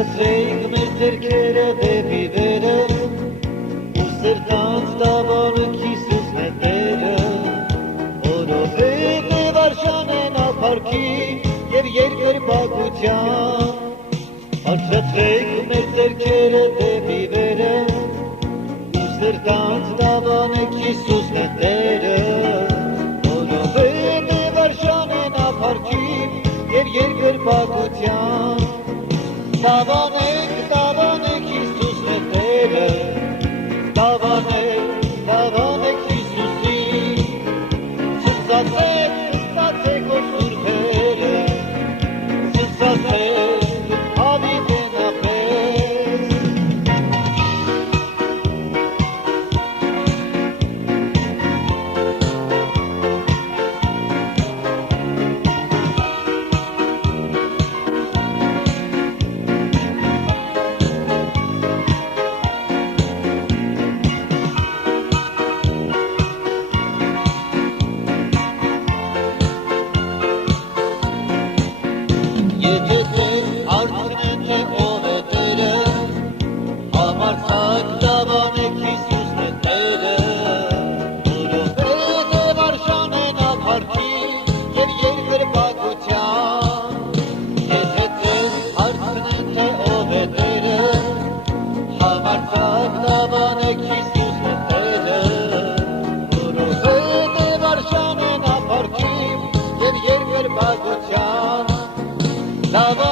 Կցրեինք մեր ձեռքերը դեպի վերը, ու սրտանց տավանը Հիսուսն է Տերը, որովհետև արժանեն ապարքի և երկրպագության։ Բարձրացրեք մեր ձեռքերը դեպի վերը, ու սրտանց տավանեք Հիսուսն է Տերը, որովհետև արժանեն ապարքի և երկրպագության։ Տավանեք, տավանեք Հիսուսն է Տերը, տավանեք, տավանեք Հիսուսին, սսացեք, սսացեք ով սուրբերը, սսացեք Love